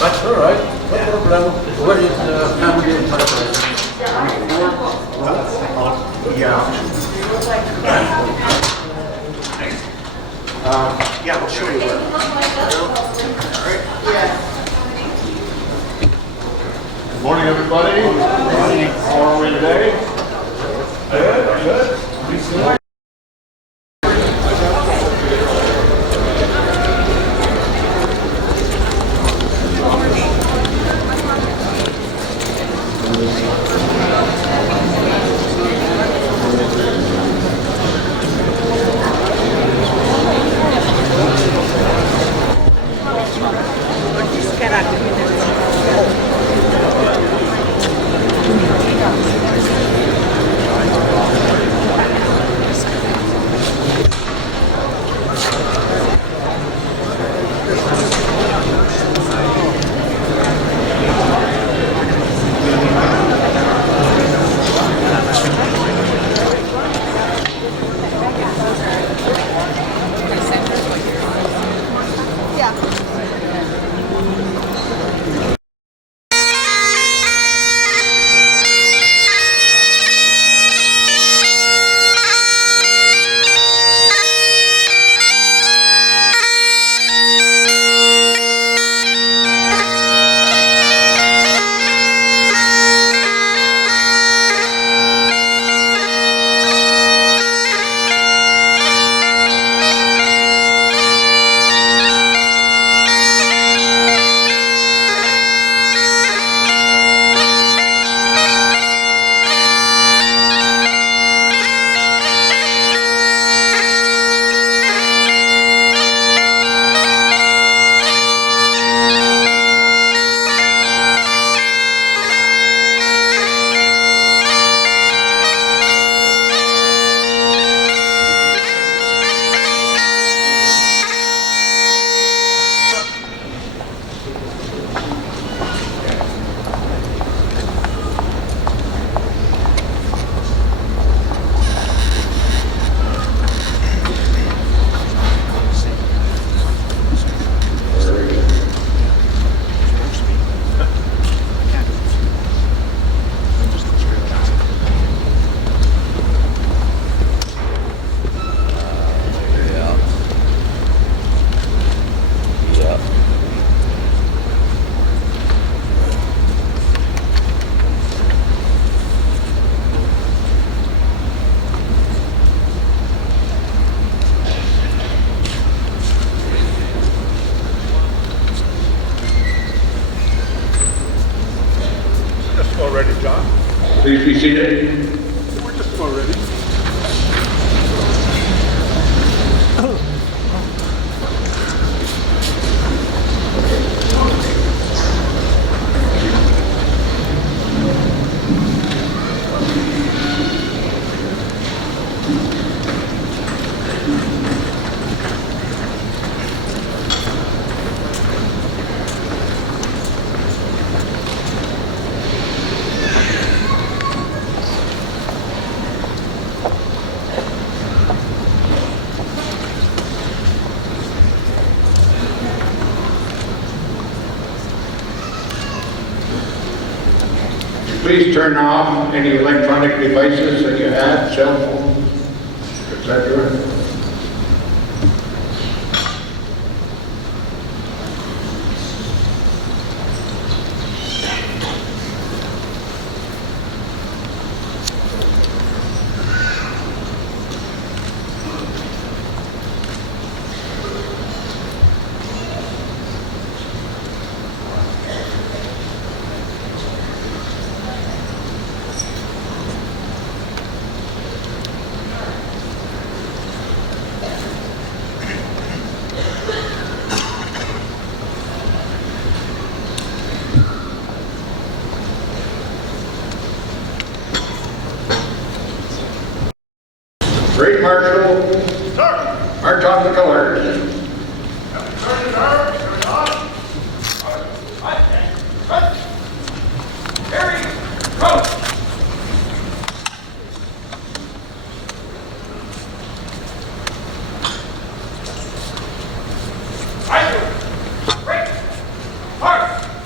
That's all right. No problem. What is family in paradise? Yeah. Yeah, I'll show you where. Good morning, everybody. How are we today? Good, good. Already, John? Please be seated. We're just about ready. Please turn off any electronic devices that you have, cell phones, etc. Great Marshal, march on the colors. Break! Hard!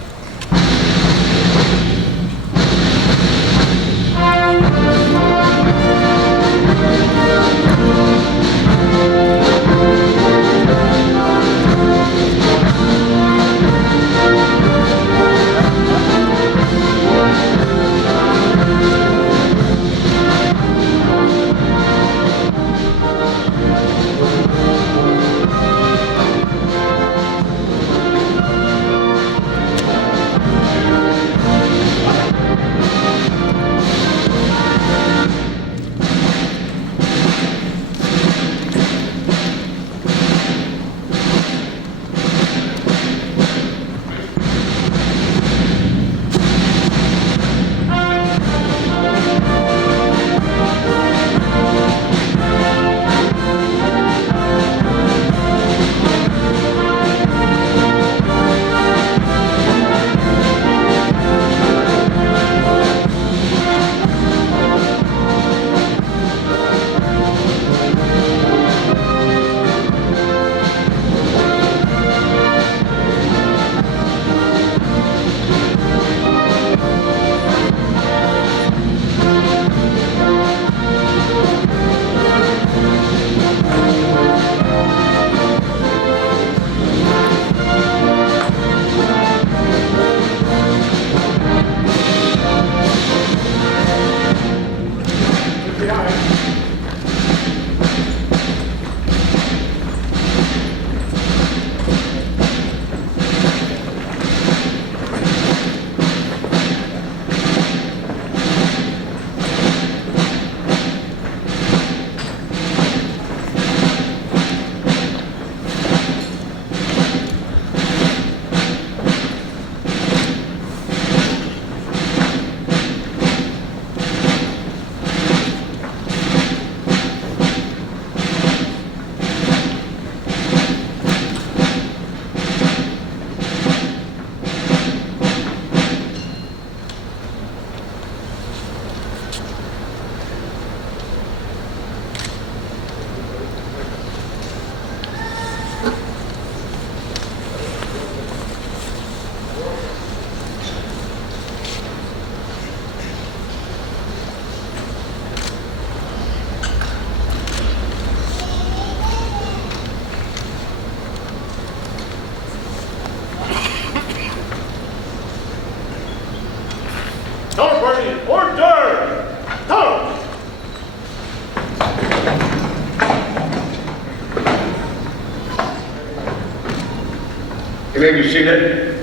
Order! Order! Come! You may be seated.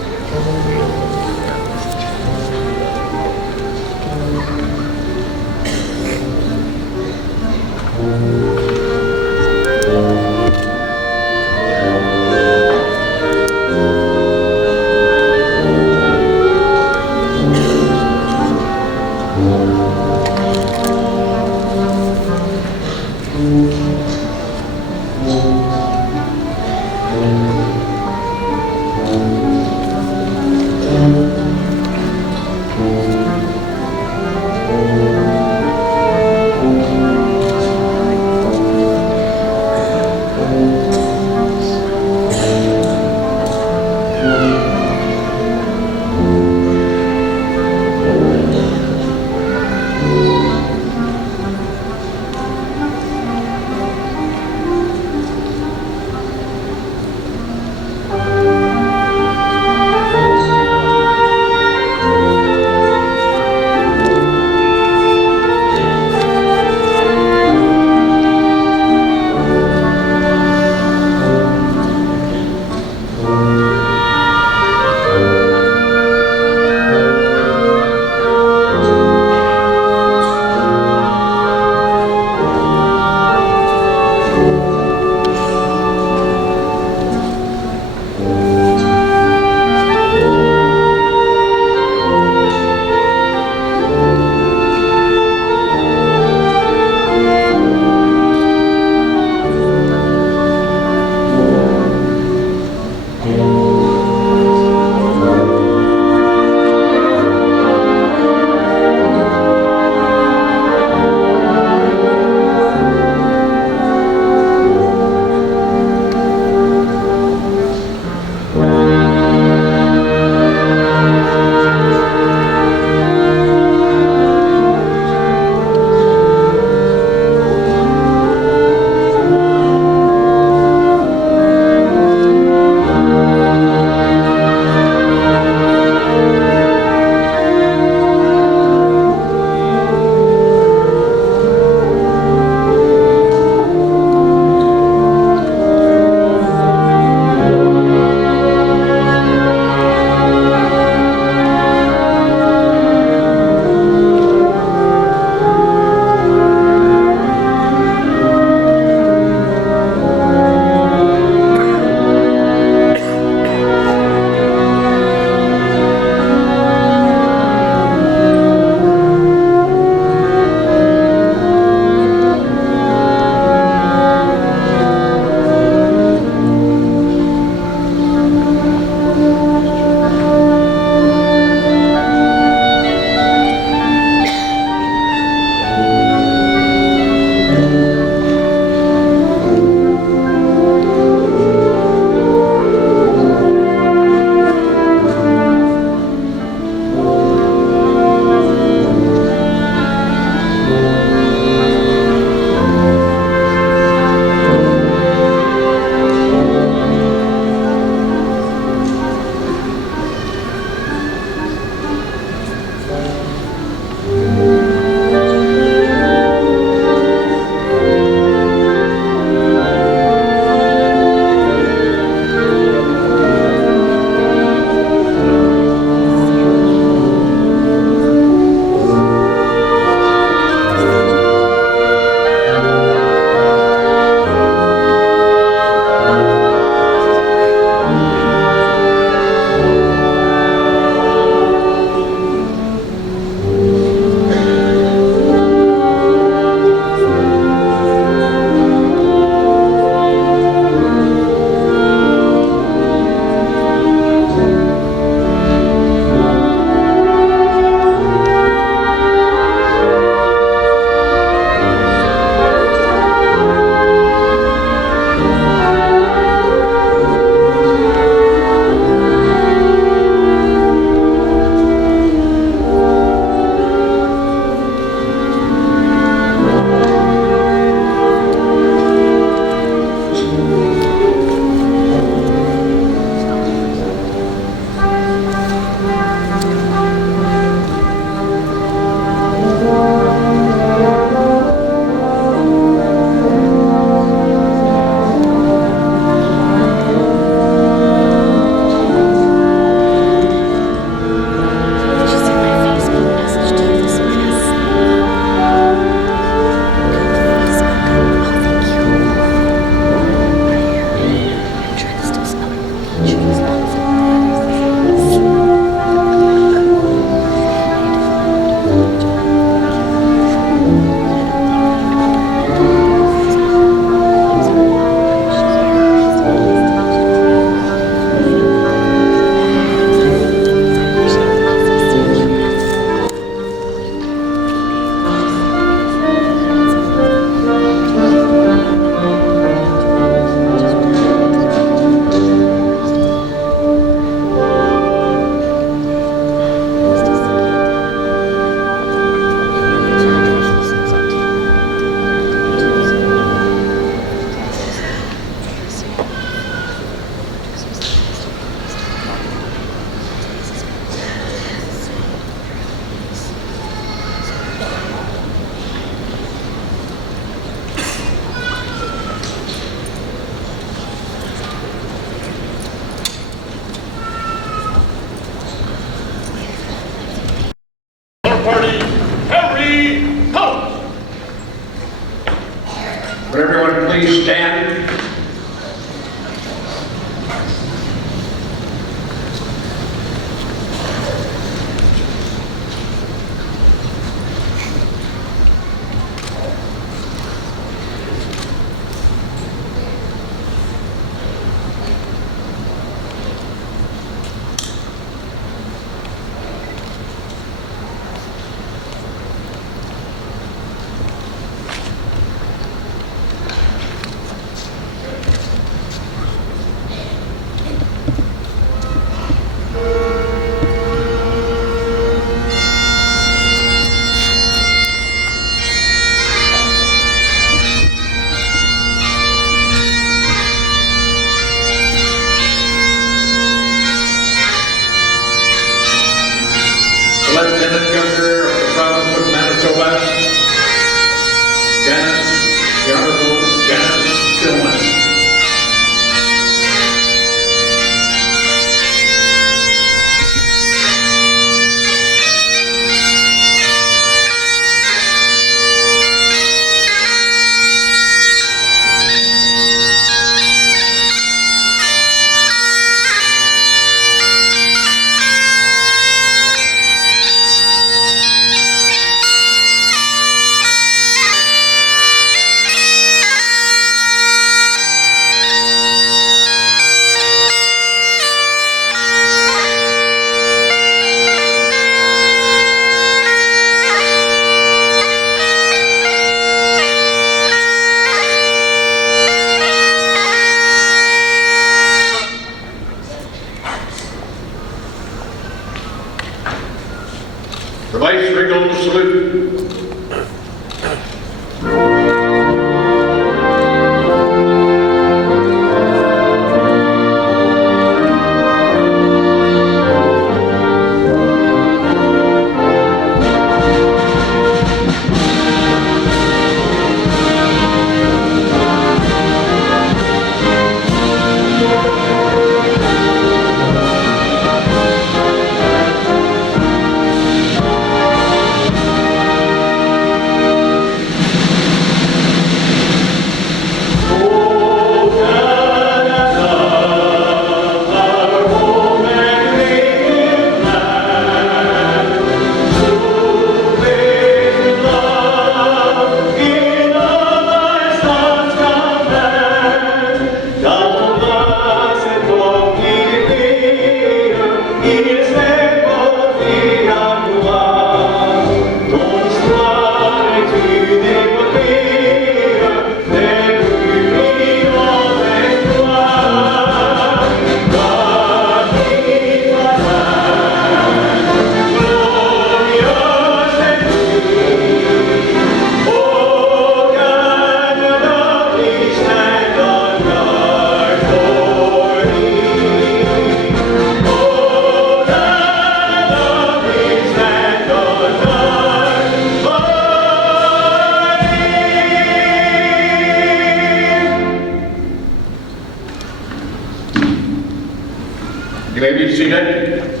You may be seated.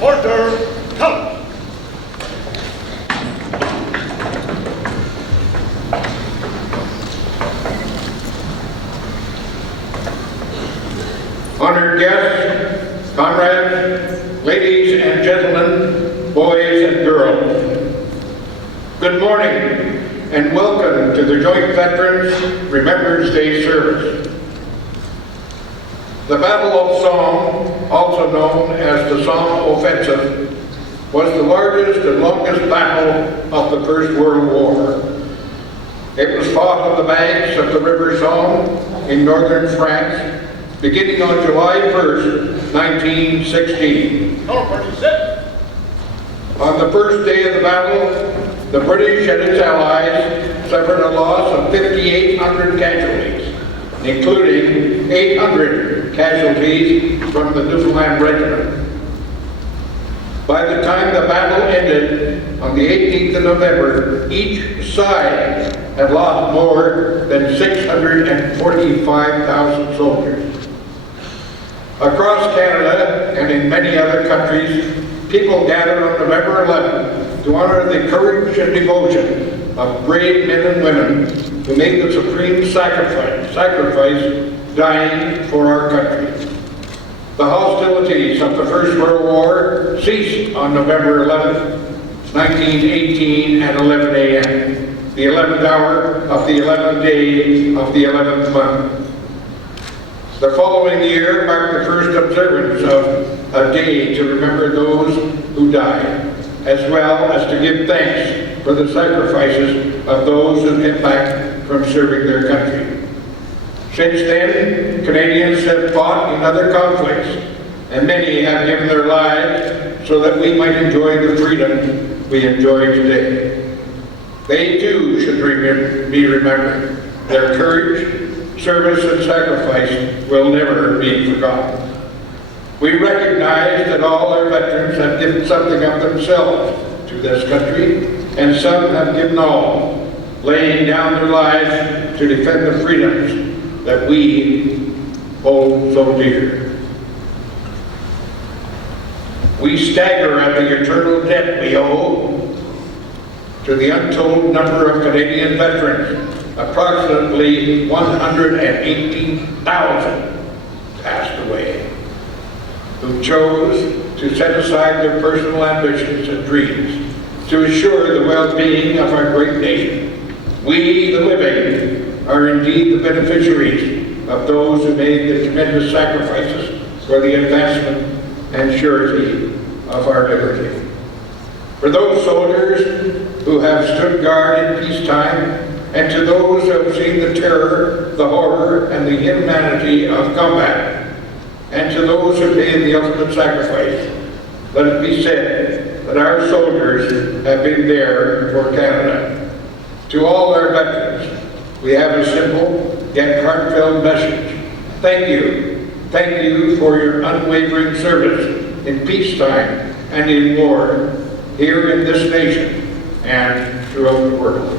Order, come! Honored guests, comrades, ladies and gentlemen, boys and girls, good morning and welcome to the Joint Veterans Remembrance Day service. The Battle of Somme, also known as the Somme Offensive, was the largest and longest battle of the First World War. It was fought on the banks of the River Somme in northern France, beginning on July 1st, 1916. All parties set. On the first day of the battle, the British and its allies suffered a loss of 5,800 casualties, including 800 casualties from the Newfoundland Regiment. By the time the battle ended on the 18th of November, each side had lost more than 645,000 soldiers. Across Canada and in many other countries, people gathered on November 11th to honor the courage and devotion of brave men and women who made the supreme sacrifice dying for our country. The hostilities of the First World War ceased on November 11th, 1918 at 11 a.m., the 11th hour of the 11th day of the 11th month. The following year marked the first observance of a day to remember those who died, as well as to give thanks for the sacrifices of those who came back from serving their country. Since then, Canadians have fought in other conflicts, and many have given their lives so that we might enjoy the freedom we enjoy today. They too should be remembered. Their courage, service, and sacrifice will never be forgotten. We recognize that all our veterans have given something of themselves to this country, and some have given all, laying down their lives to defend the freedoms that we hold so dear. We stagger at the eternal debt we owe to the untold number of Canadian veterans. Approximately 118,000 passed away, who chose to set aside their personal ambitions and dreams to assure the well-being of our great nation. We, the living, are indeed the beneficiaries of those who made the tremendous sacrifices for the advancement and surety of our liberty. For those soldiers who have stood guard in peacetime, and to those who have seen the terror, the horror, and the inhumanity of combat, and to those who made the ultimate sacrifice, let it be said that our soldiers have been there for Canada. To all our veterans, we have a simple yet heartfelt message. Thank you. Thank you for your unwavering service in peacetime and in war, here in this nation and throughout the world.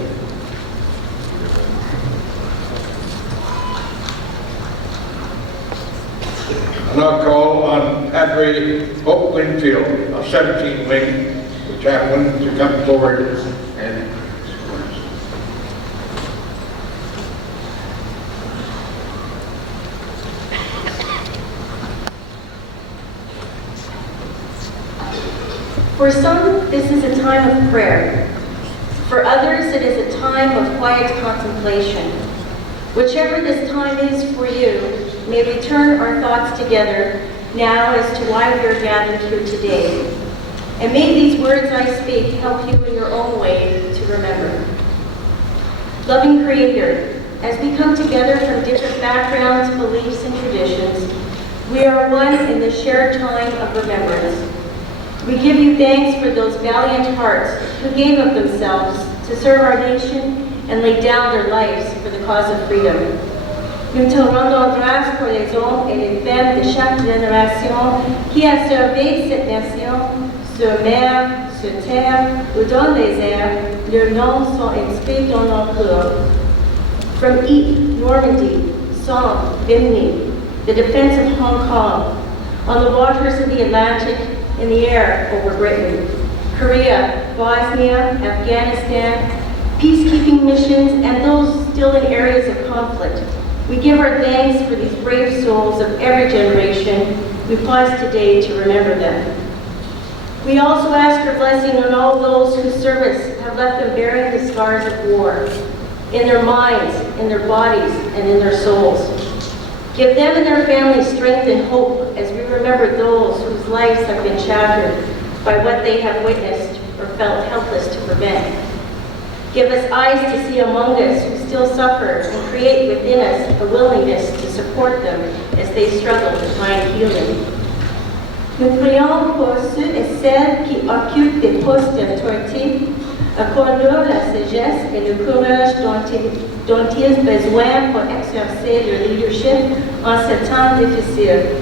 I'll now call on Padre Hope Winfield of 17 Wing, the chaplain, to come forward and For some, this is a time of prayer. For others, it is a time of quiet contemplation. Whichever this time is for you, may we turn our thoughts together now as to why we are gathered here today. And may these words I speak help you in your own way to remember. Loving Creator, as we come together from different backgrounds, beliefs, and traditions, we are one in the shared time of remembrance. We give you thanks for those valiant hearts who gave of themselves to serve our nation and laid down their lives for the cause of freedom. Nous te rendons grâce pour les hommes et les femmes de chaque génération qui a servi cette nation sur mer, sur terre ou dans les airs. Leurs noms sont inscrits dans nos cœurs. From Ypres, Normandy, Somme, Bimini, the defense of Hong Kong, on the waters of the Atlantic, in the air over Britain, Korea, Bosnia, Afghanistan, peacekeeping missions, and those still in areas of conflict. We give our thanks for these brave souls of every generation. We pause today to remember them. We also ask for blessing on all those whose service have left them bearing the scars of war, in their minds, in their bodies, and in their souls. Give them and their families strength and hope as we remember those whose lives have been shattered by what they have witnessed or felt helpless to prevent. Give us eyes to see among us who still suffer and create within us a willingness to support them as they struggle to find healing. Nous prions pour ceux et celles qui occupent des postes d'autorité. Accorde-leur la sagesse et le courage dont ils ont besoin pour exercer leur leadership en ce temps difficile.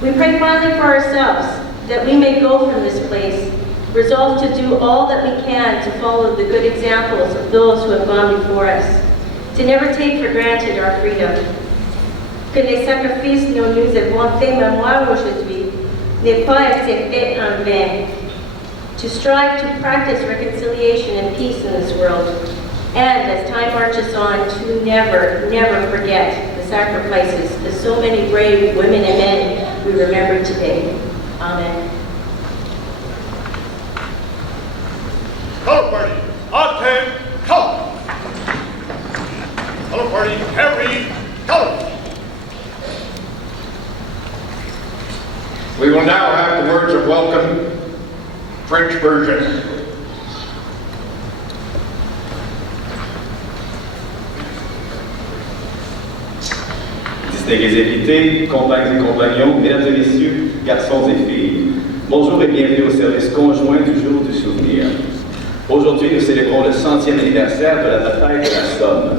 We pray finally for ourselves that we may go from this place resolved to do all that we can to follow the good examples of those who have gone before us, to never take for granted our freedom. Que les sacrifices dont nous avons fait mémoire aujourd'hui n'aient pas été faits en vain. To strive to practice reconciliation and peace in this world, and as time marches on, to never, never forget the sacrifices of so many brave women and men we remember today. Amen. Color party, attend, color. Color party, carry, color. We will now have the words of welcome, French version. Distingués invités, compagnes et compagnons, mesdames et messieurs, garçons et filles, bonjour et bienvenue au service conjoint du jour du souvenir. Aujourd'hui, nous célébrons le 100e anniversaire de la bataille de la Somme.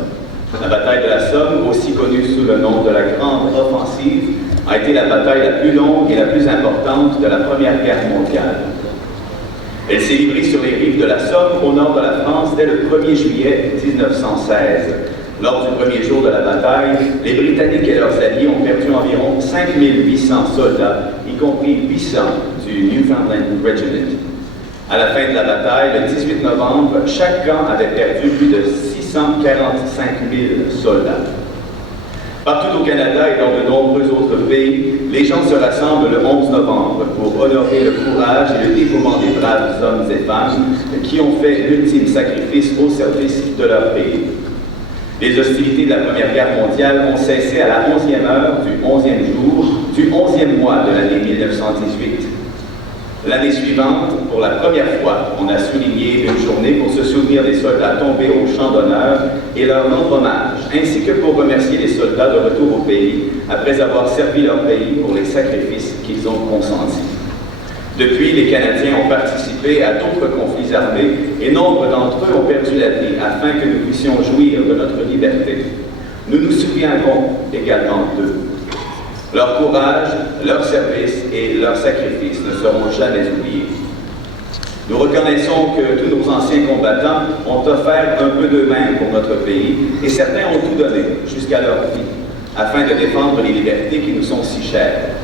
La bataille de la Somme, aussi connue sous le nom de la Grande Offensive, a été la bataille la plus longue et la plus importante de la Première Guerre mondiale. Elle s'est livrée sur les rives de la Somme, au nord de la France, dès le 1er juillet 1916. Lors du premier jour de la bataille, les Britanniques et leurs alliés ont perdu environ 5800 soldats, y compris 800 du Newfoundland Regiment. À la fin de la bataille, le 18 novembre, chaque camp avait perdu plus de 645 000 soldats. Partout au Canada et dans de nombreux autres pays, les gens se rassemblent le 11 novembre pour honorer le courage et le dévouement des braves hommes et femmes qui ont fait l'ultime sacrifice au service de leur pays. Les hostilités de la Première Guerre mondiale ont cessé à la 11e heure du 11e jour du 11e mois de l'année 1918. L'année suivante, pour la première fois, on a souligné une journée pour se souvenir des soldats tombés au champ d'honneur et leur rendre hommage, ainsi que pour remercier les soldats de retour au pays après avoir servi leur pays pour les sacrifices qu'ils ont consentis. Depuis, les Canadiens ont participé à d'autres conflits armés et nombre d'entre eux ont perdu la vie afin que nous puissions jouir de notre liberté. Nous nous souviendrons également d'eux. Leur courage, leur service et leur sacrifice ne seront jamais oubliés. Nous reconnaissons que tous nos anciens combattants ont offert un peu d'eux-mêmes pour notre pays et certains ont tout donné jusqu'à leur vie afin de défendre les libertés qui nous sont si chères.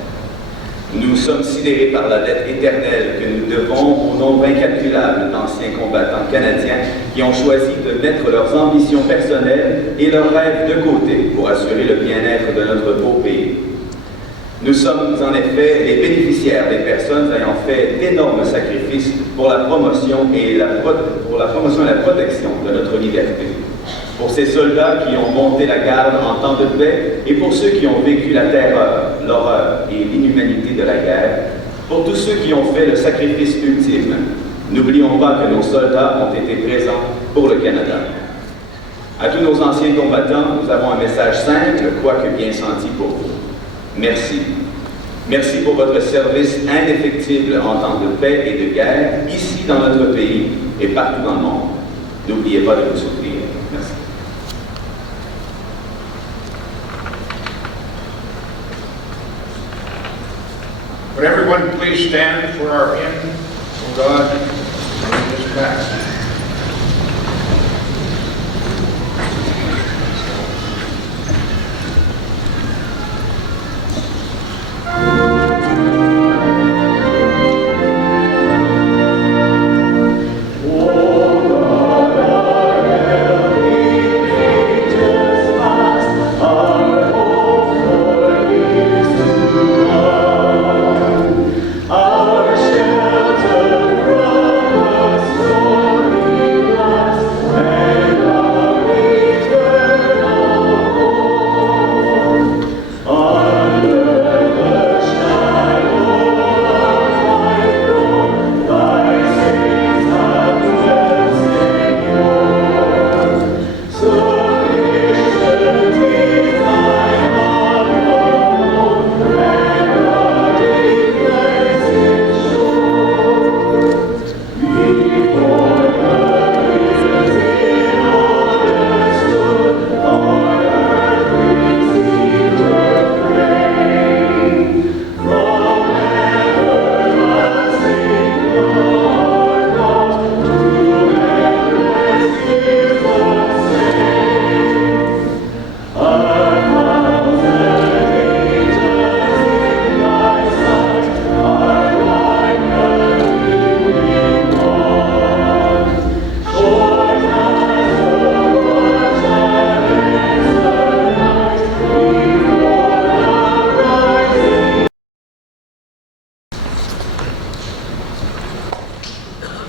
Nous sommes sidérés par la dette éternelle que nous devons au nombre incalculable d'anciens combattants canadiens qui ont choisi de mettre leurs ambitions personnelles et leurs rêves de côté pour assurer le bien-être de notre beau pays. Nous sommes en effet les bénéficiaires des personnes ayant fait d'énormes sacrifices pour la promotion et la protection de notre liberté. Pour ces soldats qui ont monté la garde en temps de paix et pour ceux qui ont vécu la terreur, l'horreur et l'inhumanité de la guerre, pour tous ceux qui ont fait le sacrifice ultime, n'oublions pas que nos soldats ont été présents pour le Canada. À tous nos anciens combattants, nous avons un message simple, quoique bien senti pour vous. Merci. Merci pour votre service indéfectible en temps de paix et de guerre, ici dans notre pays et partout dans le monde. N'oubliez pas de vous soutenir. Merci. Would everyone please stand for our hymn, O God, in His past.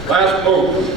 Last move.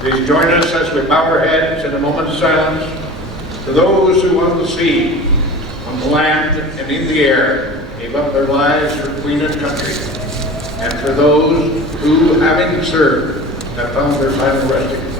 Please join us as we bow our heads in a moment of silence to those who on the sea, on the land, and in the air gave up their lives for Queen and country, and for those who, having served, have found their final resting place.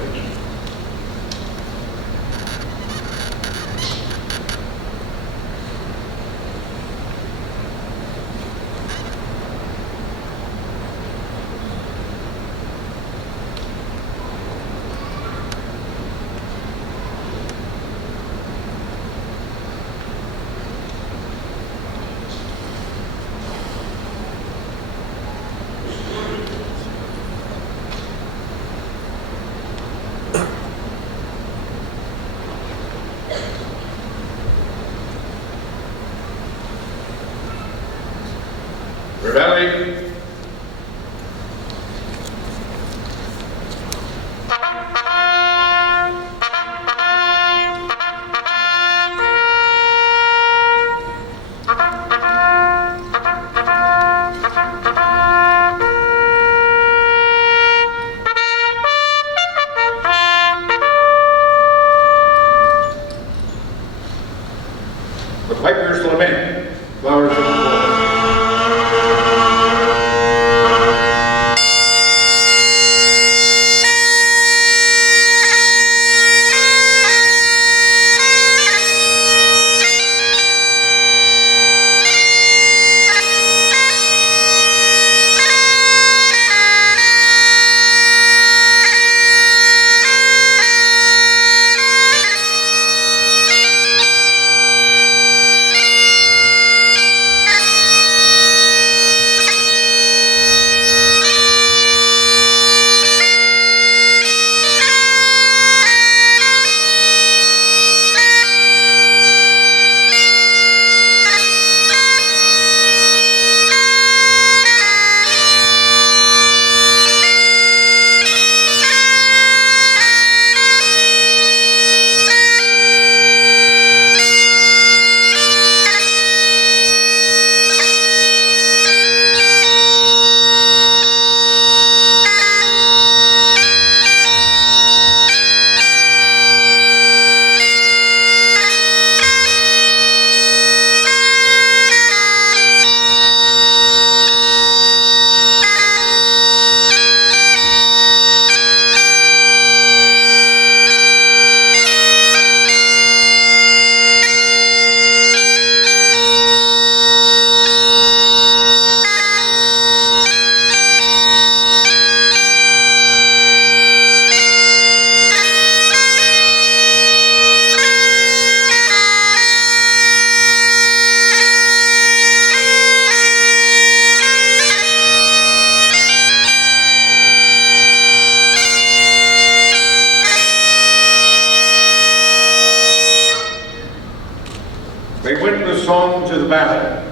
Reveille. The Piper's Lament, Flowers of the Forest. They went with song to the battle.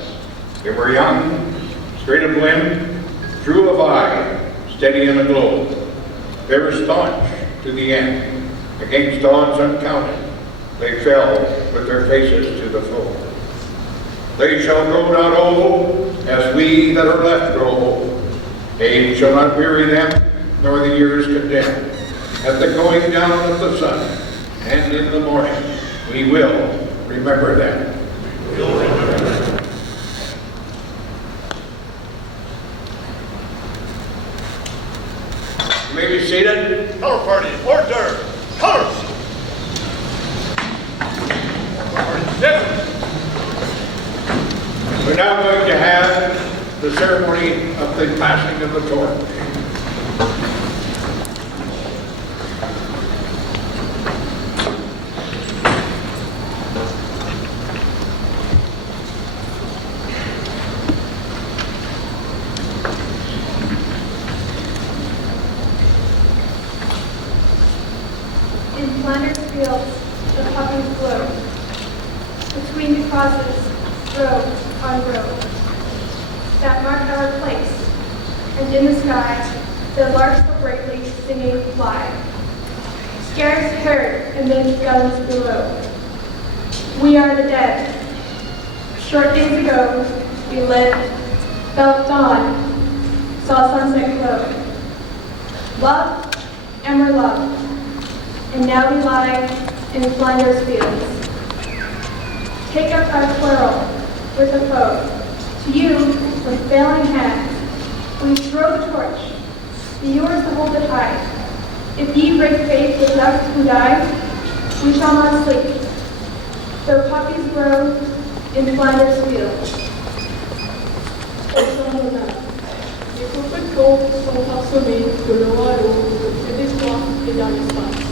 They were young, straight of limb, true of eye, steady and aglow. They were staunch to the end. Against odds uncounted, they fell with their faces to the foe. They shall grow not old, as we that are left grow old. Age shall not weary them, nor the years condemn. At the going down of the sun, and in the morning, we will remember them. You may be seated. Color party, order! Colors! Color party, sit! We're now going to have the ceremony of the passing of the torch. In Flanders fields, the poppies blow. Between the crosses, row on row, that mark our place. And in the sky, the larks so brightly singing fly. Scarce heard amid guns below. We are the dead. Short days ago, we lived, felt dawn, saw sunset glow. Loved and were loved. And now we lie in Flanders fields. Take up our quarrel with the foe. To you, with failing hands, we throw the torch. Be yours to hold it high. If ye break faith with us who die, we shall not sleep. Though poppies grow in Flanders fields. Les copeaux sont parsemés de l'eau à l'eau, de l'espoir et dans l'espace.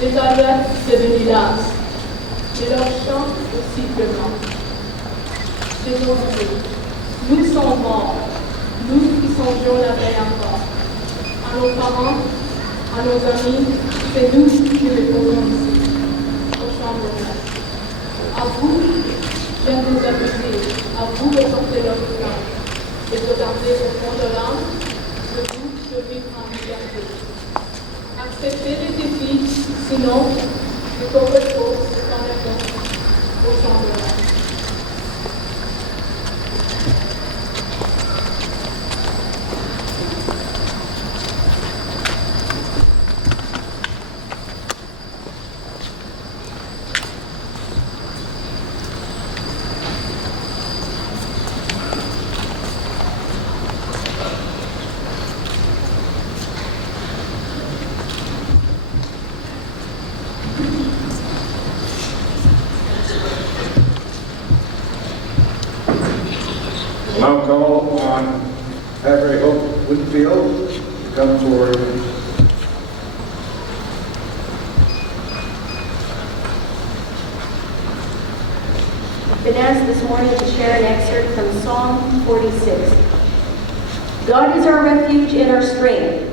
Les alouettes devenues lasses, et leurs chants aussi cléments. Les oiseaux, nous sommes morts, nous qui songeons la veille encore. À nos parents, à nos amis, c'est nous qui répondons ici, aux chambres neuves. À vous, j'aime vous abuser, à vous de porter leur cœur, et de garder au fond de l'âme, de vous de vivre en liberté. Acceptez les défis, sinon, le couvre-feu s'en est bon aux chambres neuves. Now call on Padre Hope Whitfield to come forward. I've been asked this morning to share an excerpt from Psalm 46. God is our refuge and our strength,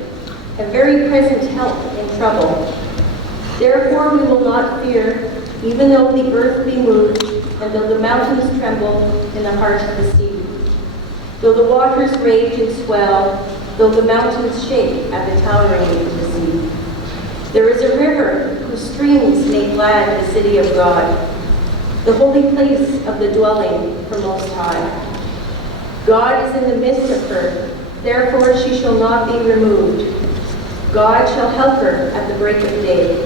a very present help in trouble. Therefore we will not fear, even though the earth be moved, and though the mountains tremble in the heart of the sea. Though the waters rage and swell, though the mountains shake at the towering of the sea. There is a river whose streams make glad the city of God, the holy place of the dwelling for Most High. God is in the midst of her, therefore she shall not be removed. God shall help her at the break of day.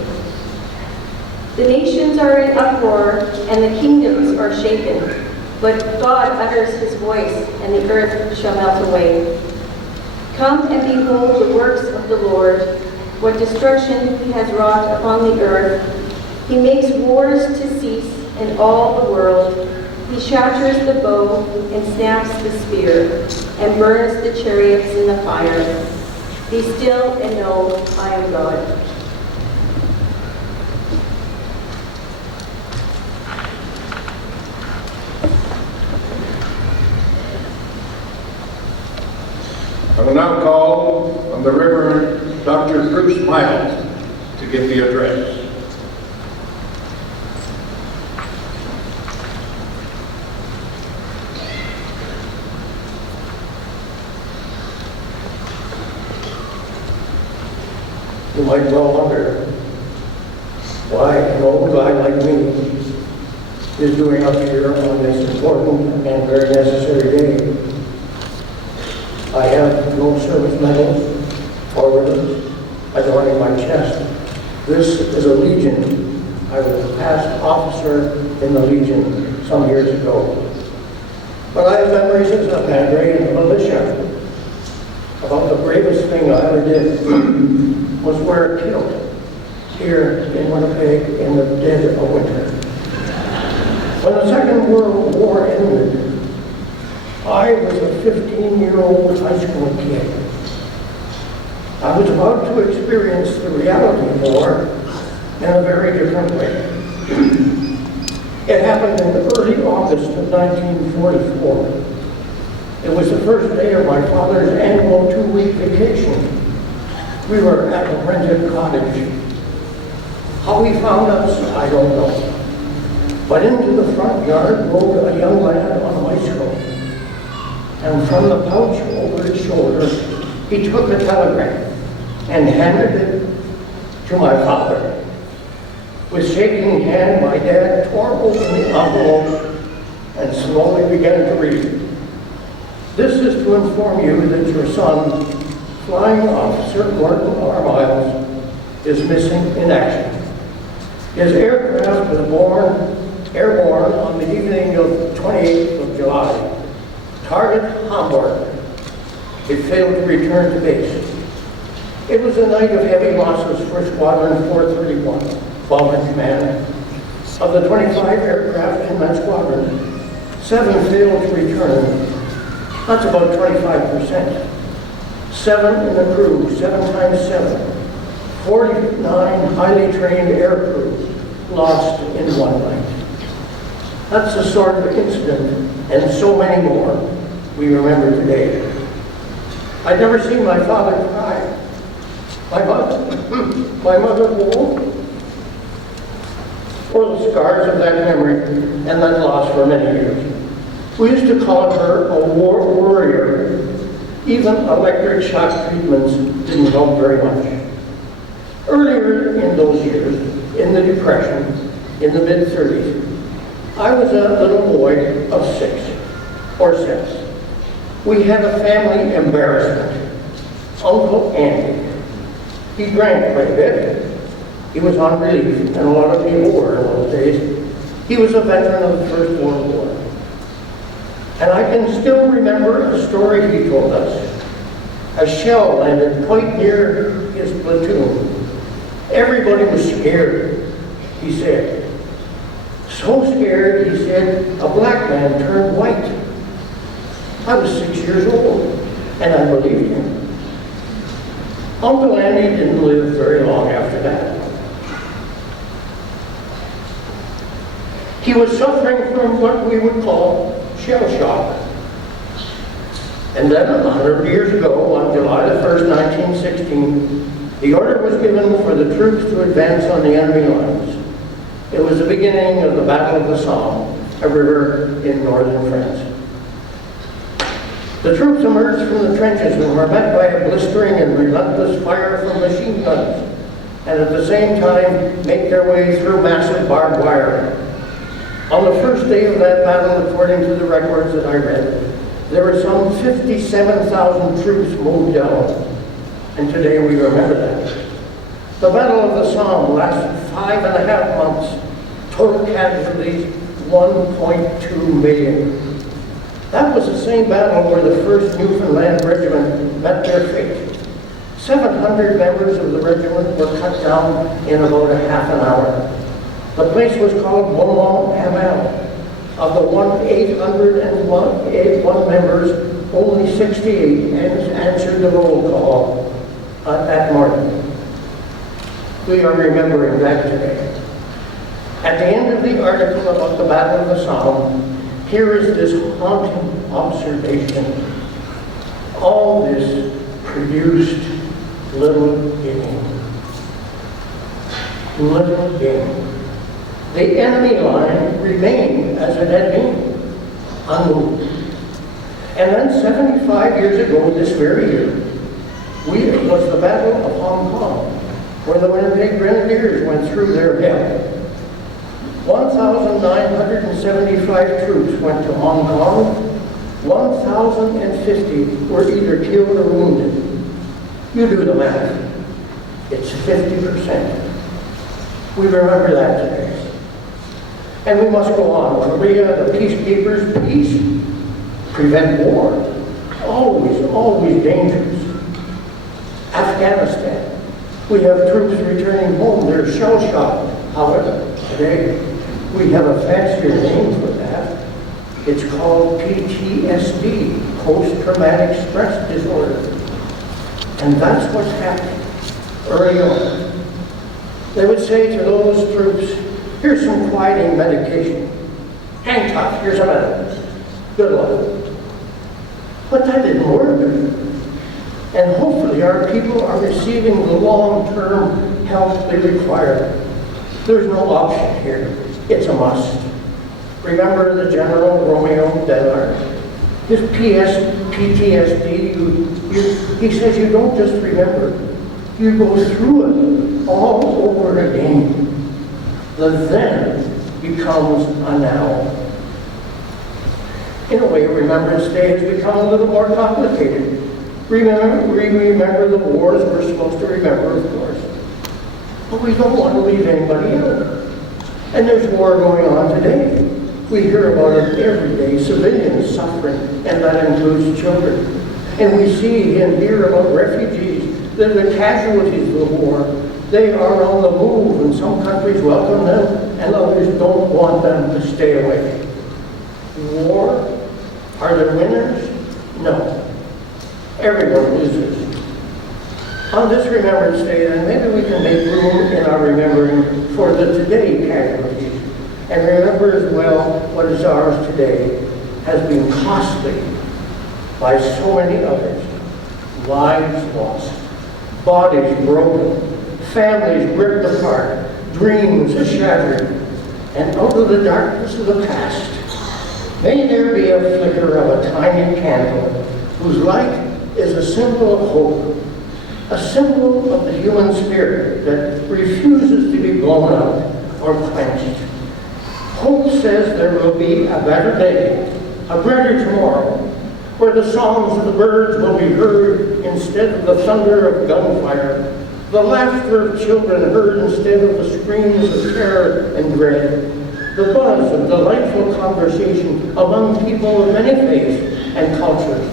The nations are in uproar, and the kingdoms are shaken. But God utters his voice, and the earth shall melt away. Come and behold the works of the Lord, what destruction he has wrought upon the earth. He makes wars to cease in all the world. He shatters the bow and snaps the spear, and burns the chariots in the fire. Be still and know I am God. I will now call on the Reverend Dr. Bruce Miles to give the address. You might well wonder why an old guy like me is doing up here on this important and very necessary day. I have no service medals or ribbons adorning my chest. This is a Legion. I was a past officer in the Legion some years ago. But I have memories as a padre in the militia. About the bravest thing I ever did was wear a kilt here in Winnipeg in the dead of winter. When the Second World War ended, I was a 15-year-old high school kid. I was about to experience the reality of war in a very different way. It happened in early August of 1944. It was the first day of my father's annual 2-week vacation. We were at a rented cottage. How he found us, I don't know. But into the front yard rode a young lad on a bicycle. And from the pouch over his shoulder, he took a telegram and handed it to my father. With shaking hand, my dad tore open the envelope and slowly began to read. This is to inform you that your son, Flying Officer Gordon R. Miles, is missing in action. His aircraft was airborne on the evening of 28th of July. Target Hamburg. It failed to return to base. It was a night of heavy losses for Squadron 431, Bomber Command. Of the 25 aircraft in that squadron, 7 failed to return. That's about 25%. 7 in the crew, 7 times 7. 49 highly trained air crew lost in one night. That's the sort of incident, and so many more, we remember today. I'd never seen my father cry. My mother won't. For the scars of that memory and that loss for many years. We used to call her a war warrior. Even electric shock treatments didn't help very much. Earlier in those years, in the Depression, in the mid-30s, I was a little boy of 6 or 7. We had a family embarrassment. Uncle Andy. He drank quite a bit. He was on relief, and a lot of people were in those days. He was a veteran of the First World War. And I can still remember a story he told us. A shell landed quite near his platoon. Everybody was scared, he said. So scared, he said, a black man turned white. I was 6 years old, and I believed him. Uncle Andy didn't live very long after that. He was suffering from what we would call shell shock. And then 100 years ago, on July the 1st, 1916, the order was given for the troops to advance on the enemy lines. It was the beginning of the Battle of the Somme, a river in northern France. The troops emerged from the trenches and were met by a blistering and relentless fire from machine guns, and at the same time make their way through massive barbed wire. On the first day of that battle, according to the records that I read, there were some 57,000 troops moved down, and today we remember that. The Battle of the Somme lasted 5.5 months. Total casualties, 1.2 million. That was the same battle where the 1st Newfoundland Regiment met their fate. 700 members of the regiment were cut down in about a half an hour. The place was called Beaumont-Hamel. Of the 801 members, only 68 answered the roll call that morning. We are remembering that today. At the end of the article about the Battle of the Somme, here is this haunting observation. All this produced little gain. Little gain. The enemy line remained as it had been, unmoved. And then 75 years ago, this very year, it was the Battle of Hong Kong. when the Winnipeg Grenadiers went through their hell. 1,975 troops went to Hong Kong. 1,050 were either killed or wounded. You do the math. It's 50%. We remember that today. And we must go on. Korea, the peacekeepers, peace, prevent war. Always, always dangerous. Afghanistan, we have troops returning home. They're shell-shocked. However, today, we have a fancier name for that. It's called PTSD, post-traumatic stress disorder. And that's what's happening early on. They would say to those troops, here's some quieting medication. Hang tough, here's a medicine. Good luck. But that didn't work. And hopefully our people are receiving the long-term help they require. There's no option here. It's a must. Remember the General Romeo Denard? His PTSD, he says you don't just remember, you go through it all over again. The then becomes a now. In a way, Remembrance Day has become a little more complicated. We remember the wars we're supposed to remember, of course. But we don't want to leave anybody out. And there's war going on today. We hear about it every day, civilians suffering, and that includes children. And we see and hear about refugees, the casualties of the war. They are on the move, and some countries welcome them, and others don't want them to stay away. War? Are there winners? No. Everyone loses. On this Remembrance Day, then, maybe we can make room in our remembering for the today casualties, and remember as well what is ours today has been costly by so many others. Lives lost, bodies broken, families ripped apart, dreams shattered, and out of the darkness of the past, may there be a flicker of a tiny candle whose light is a symbol of hope, a symbol of the human spirit that refuses to be blown out or quenched. Hope says there will be a better day, a brighter tomorrow, where the songs of the birds will be heard instead of the thunder of gunfire, the laughter of children heard instead of the screams of terror and dread, the buzz of delightful conversation among people of many faiths and cultures,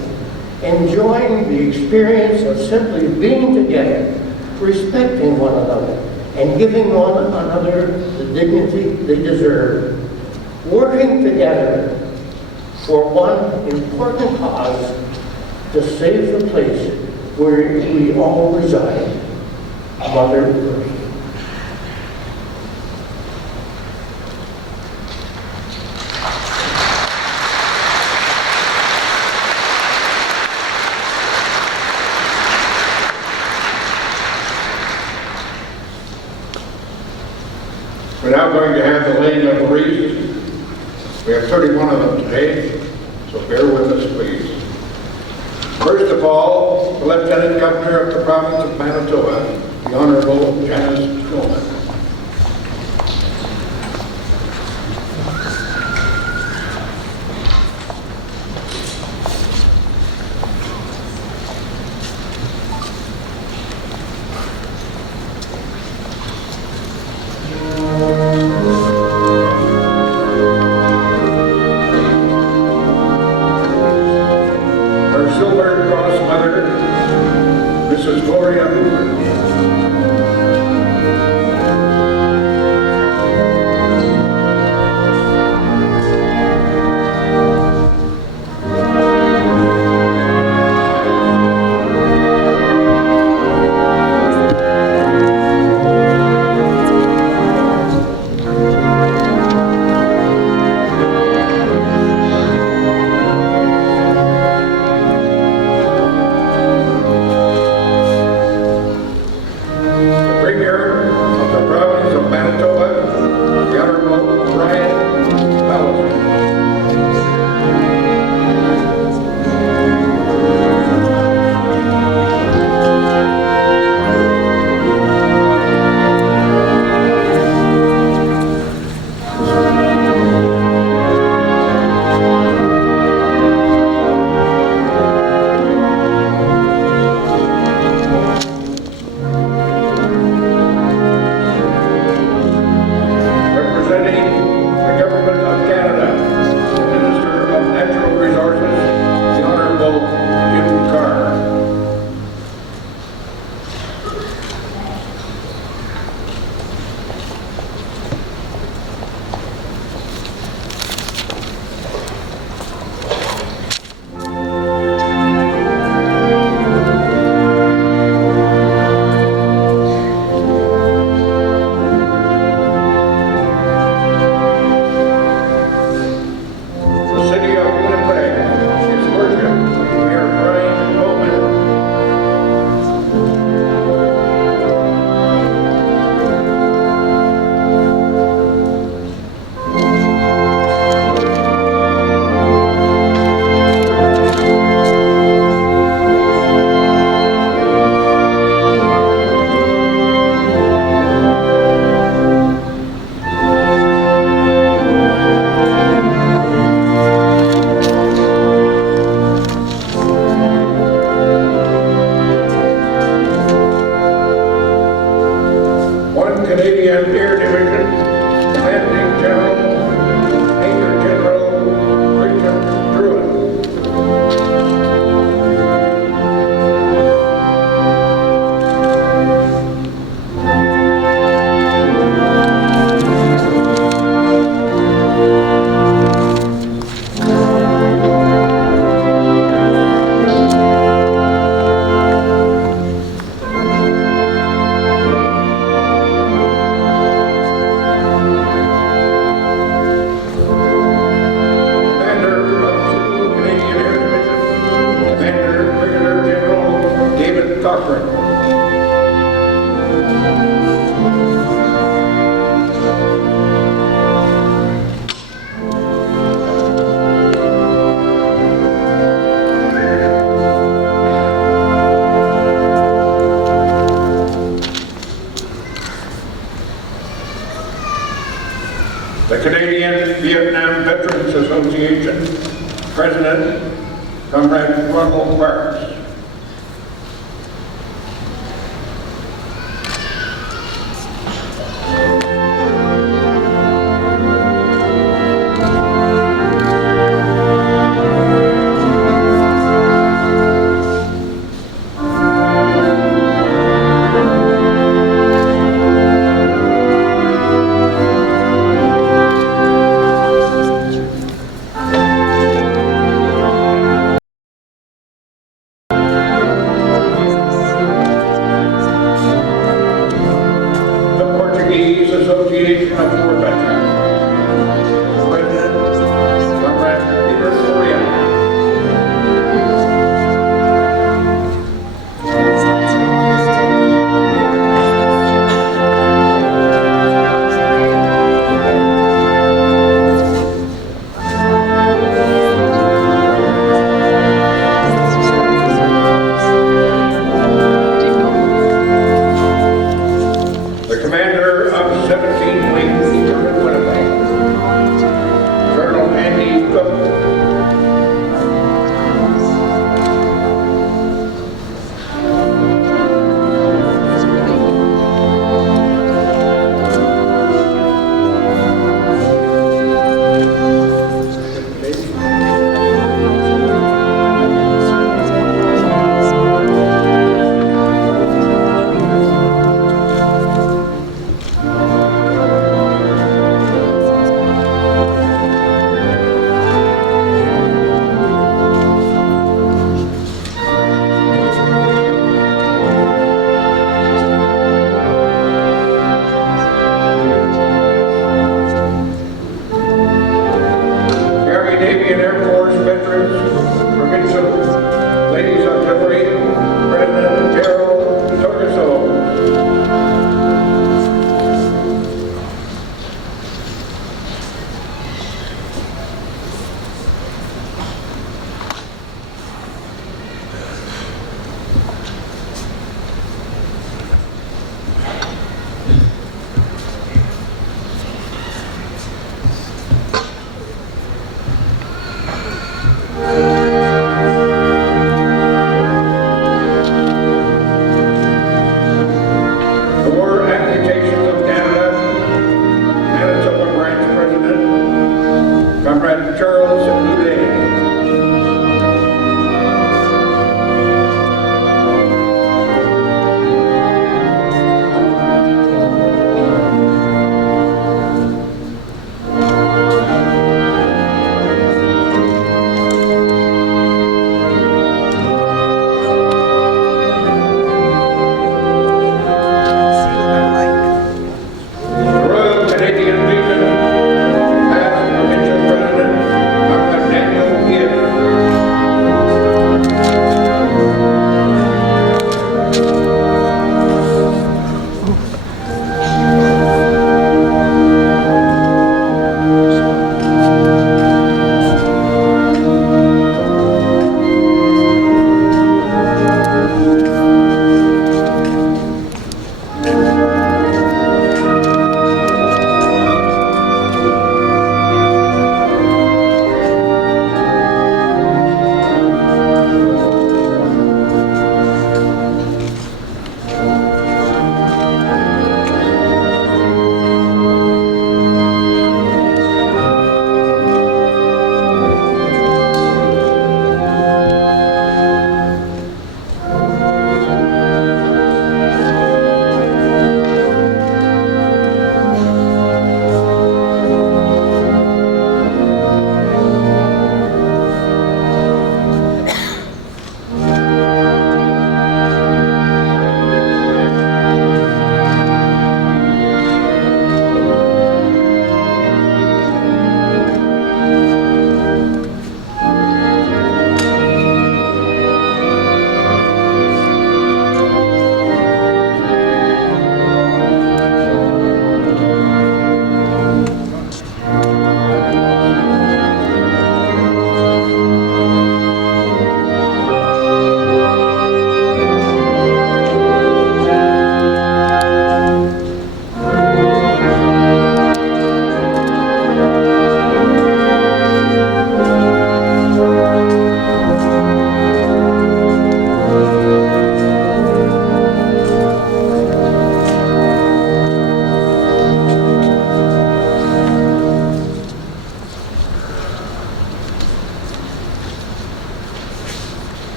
enjoying the experience of simply being together, respecting one another, and giving one another the dignity they deserve, working together for one important cause, to save the place where we all reside, Mother Earth. We're now going to have the laying of the wreaths. We have 31 of them today, so bear with us, please. First of all, the Lieutenant Governor of the Province of Manitoba, the Honorable Janice Schulman. Mrs. Gloria Hoover. Association President, Comrade Ronald Parks. Association of War Veterans. President, Comrade Peter Soriano. The commander of 17th Wing, Eastern Winnipeg, Colonel Andy Cook. Army, Navy, and Air Force veterans, Provincial Ladies Artillery, President Gerald Torgeso. The War Amputations of Canada, Manitoba Branch President, Comrade Charles Boudet. The Royal Canadian Legion, past provincial president,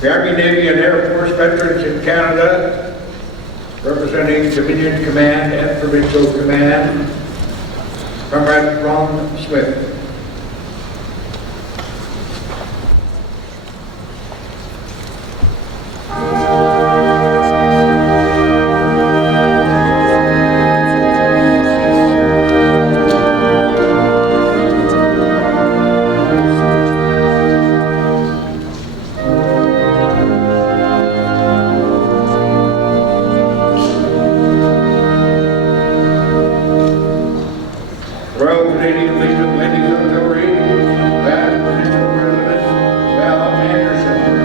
the Army, Navy, and Air Force veterans in Canada, representing Dominion Command and Provincial Command, Comrade Ron Smith. Royal Canadian Legion Ladies Auxiliary, past Provincial President Val Anderson.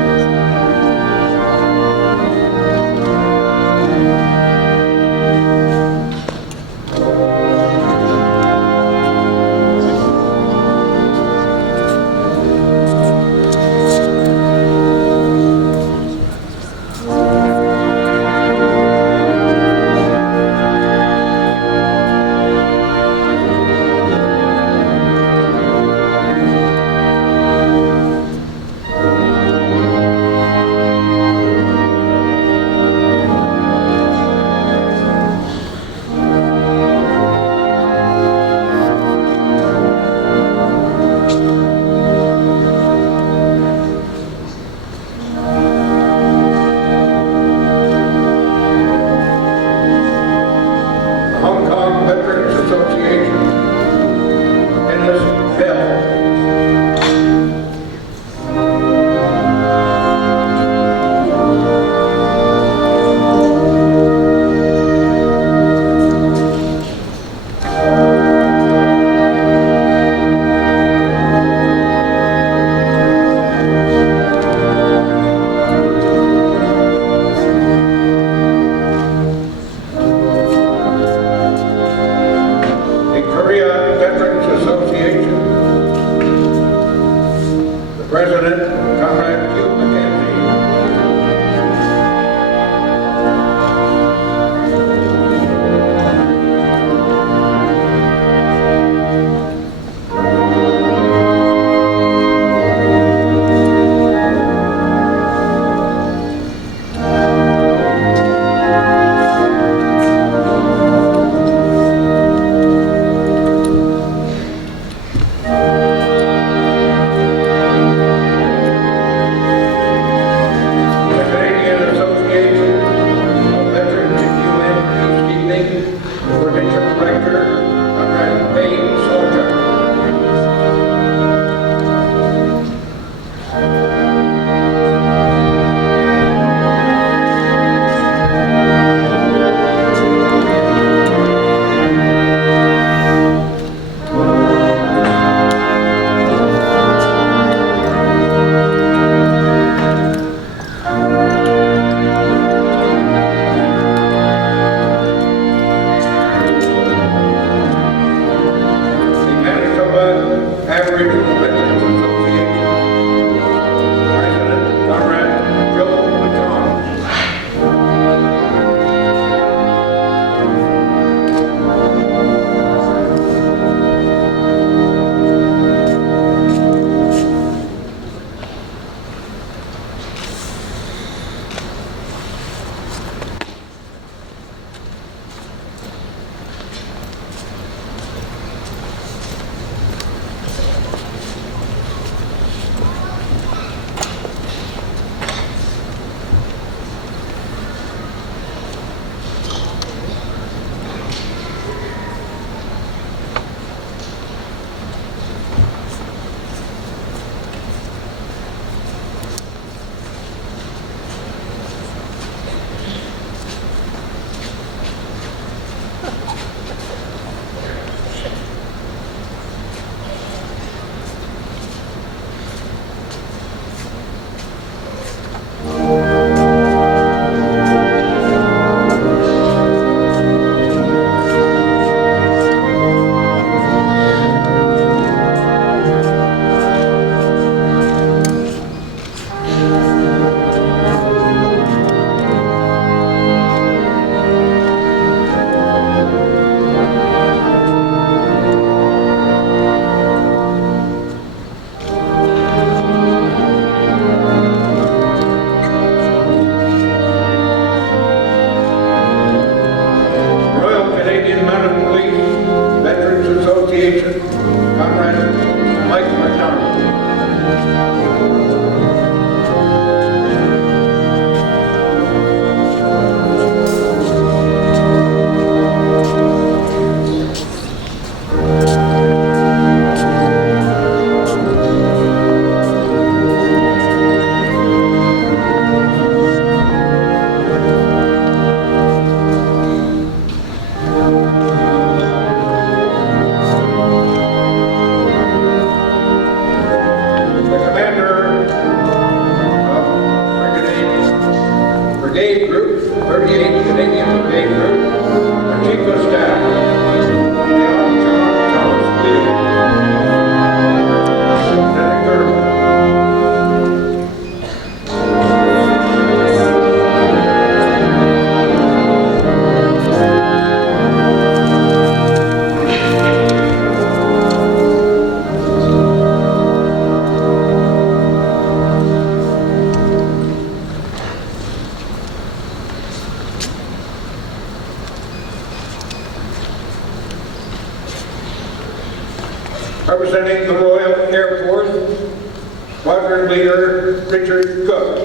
the Royal Air Force, Squadron Leader Richard Cook.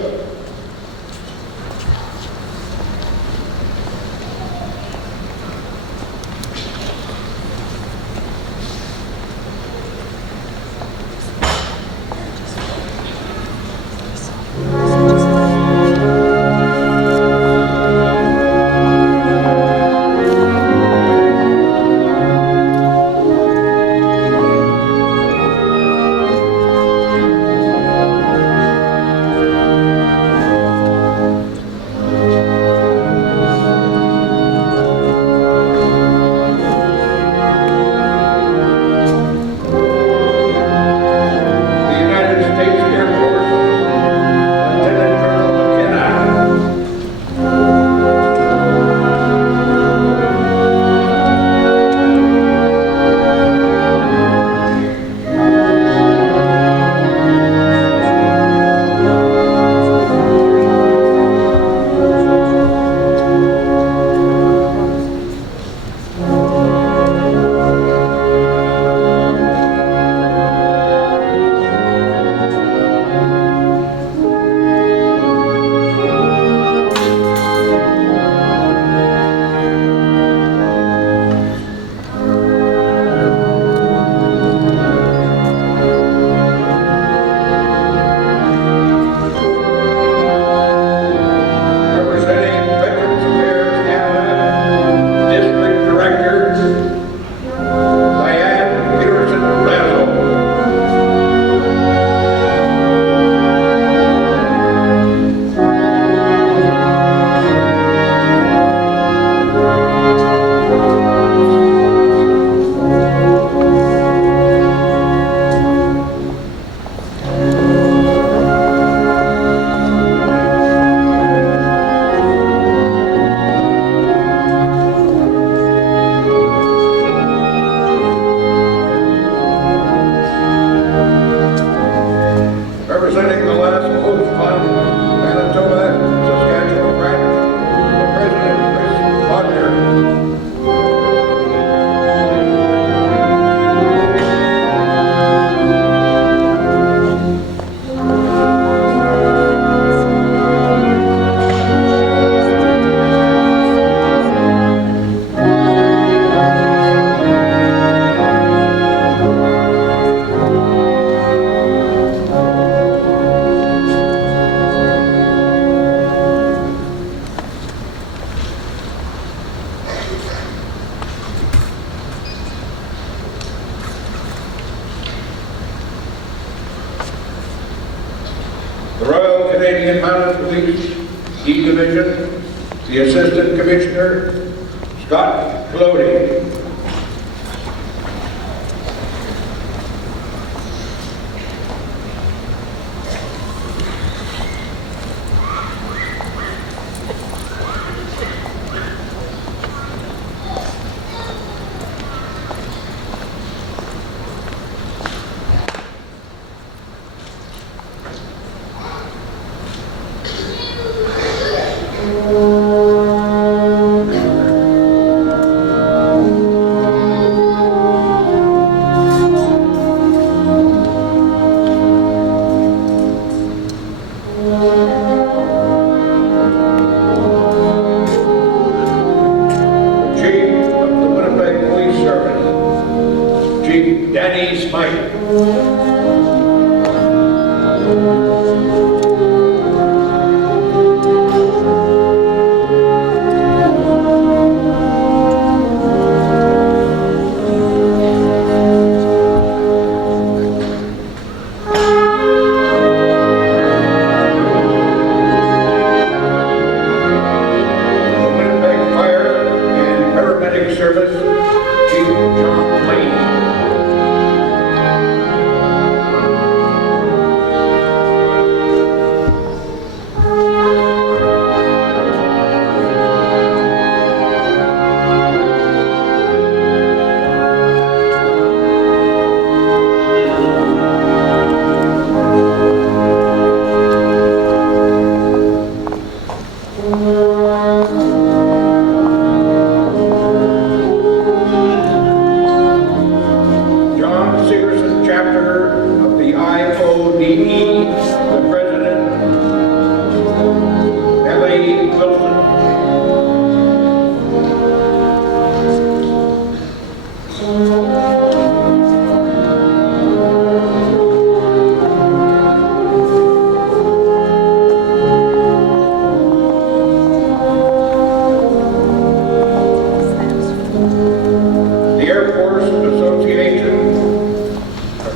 The Royal Canadian Mounted Police E Division, the Assistant Commissioner, Scott Floaty.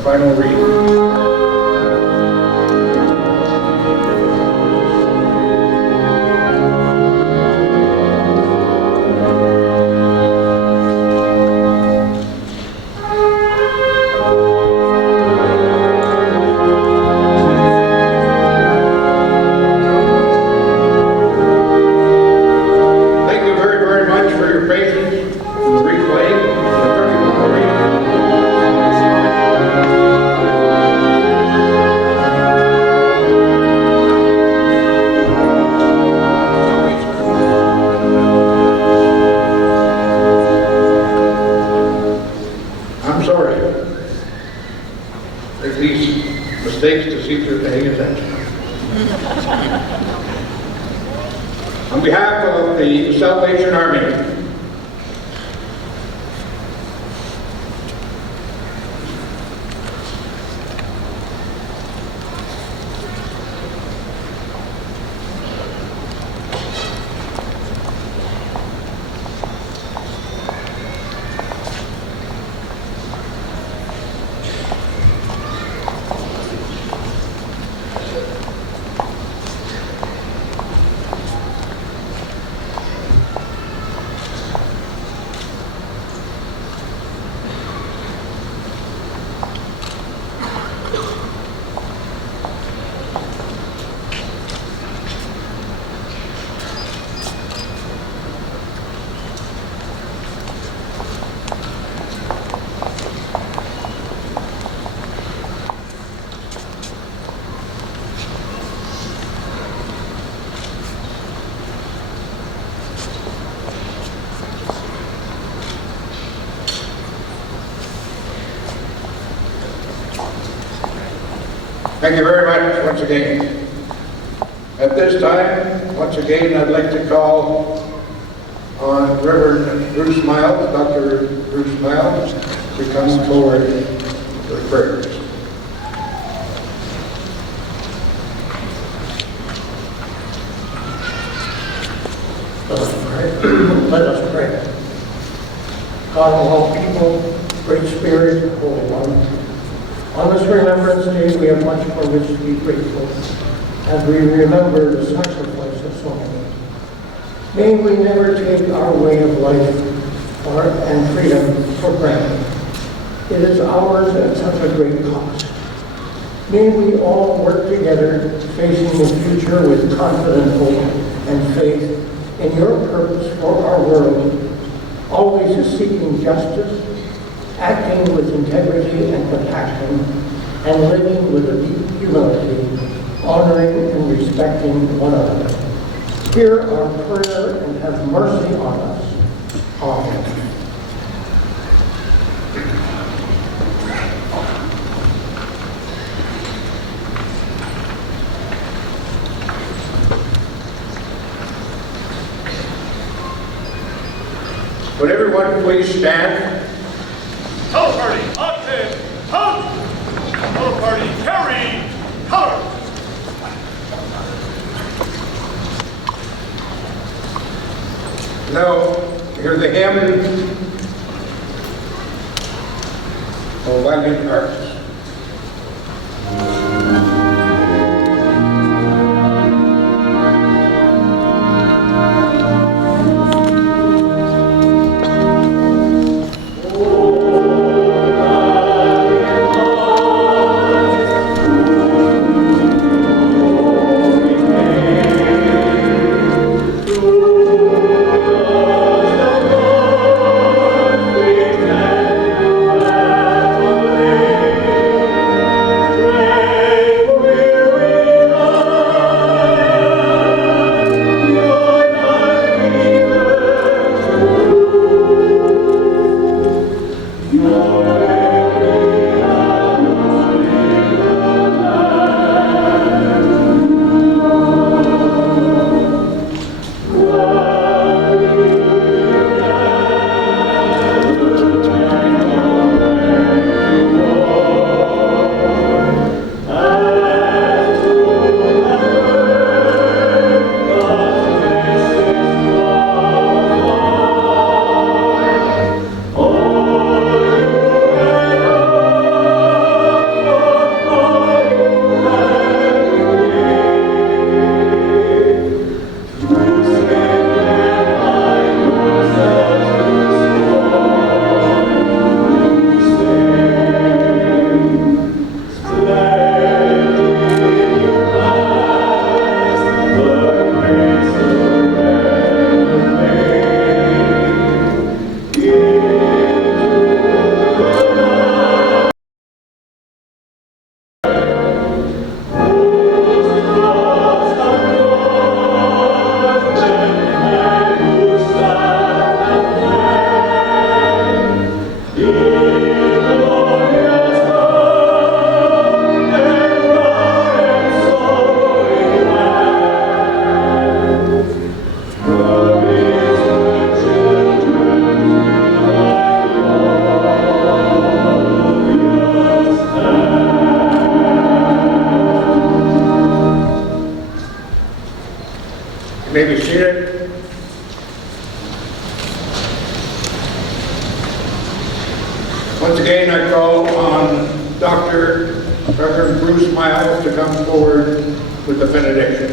final reading. Thank you very, very much for your patience in replaying the 31 reading. I'm sorry. Make these mistakes to see if you're paying attention. On behalf of the Salvation Army, thank you very much once again. At this time, once again, I'd like to call on Reverend Bruce Miles, Dr. Bruce Miles, to come forward for prayers. Let us pray. Let us pray. God of all people, Great Spirit, Holy One, on this Remembrance Day, we have much for which to be grateful as we remember the sacrifice of so many. May we never take our way of life and freedom for granted. It is ours at such a great cost. May we all work together, facing the future with confident hope and faith in your purpose for our world, always seeking justice, acting with integrity and compassion, and living with a deep humility, honoring and respecting one another. Hear our prayer and have mercy on us. Amen. Would everyone please stand? Color party, octave, hunt! Color party, carry, color! Now, hear the hymn, O Valiant Hearts. Thank you. You may be seated. Once again, I call on Dr. Reverend Bruce Miles to come forward with the benediction.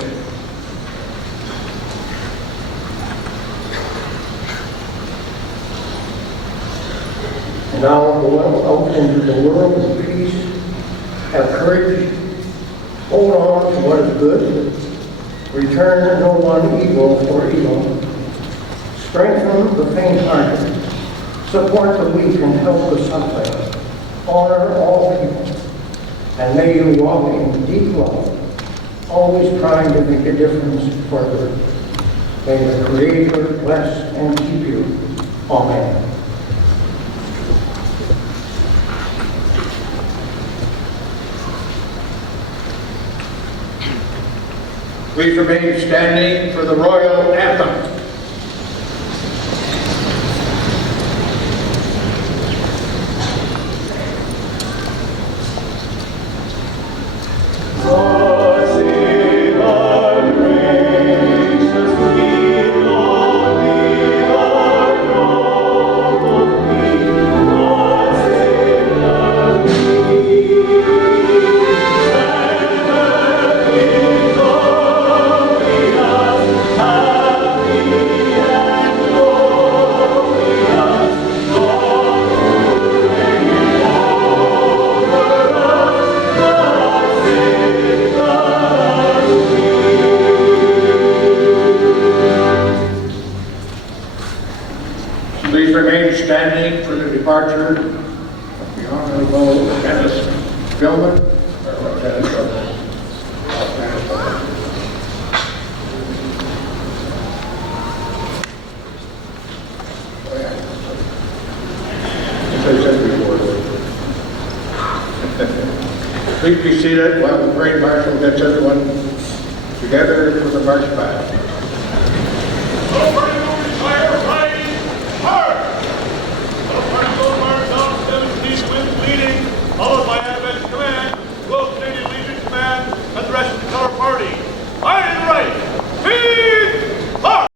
And now go out into the world in peace, have courage, hold on to what is good, return no one evil for evil, strengthen the faint-hearted, support the weak and help the suffering, honor all people, and may you walk in deep love, always trying to make a difference for good. May the Creator bless and keep you. Amen. Please remain standing for the royal anthem. Please remain standing for the departure of the Honorable Dennis Gilman. As I said before. Please be seated while the parade marshal gets everyone together for the march past. Followed by Advent Command, Royal Canadian Legion Command, and the rest of the color party. Iron right, feed, march!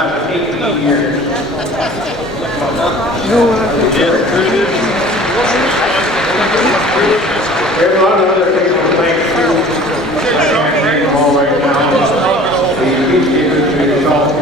last 18 years. There's a lot of other things to thank you. I can't name them all right now. The peacekeepers who helped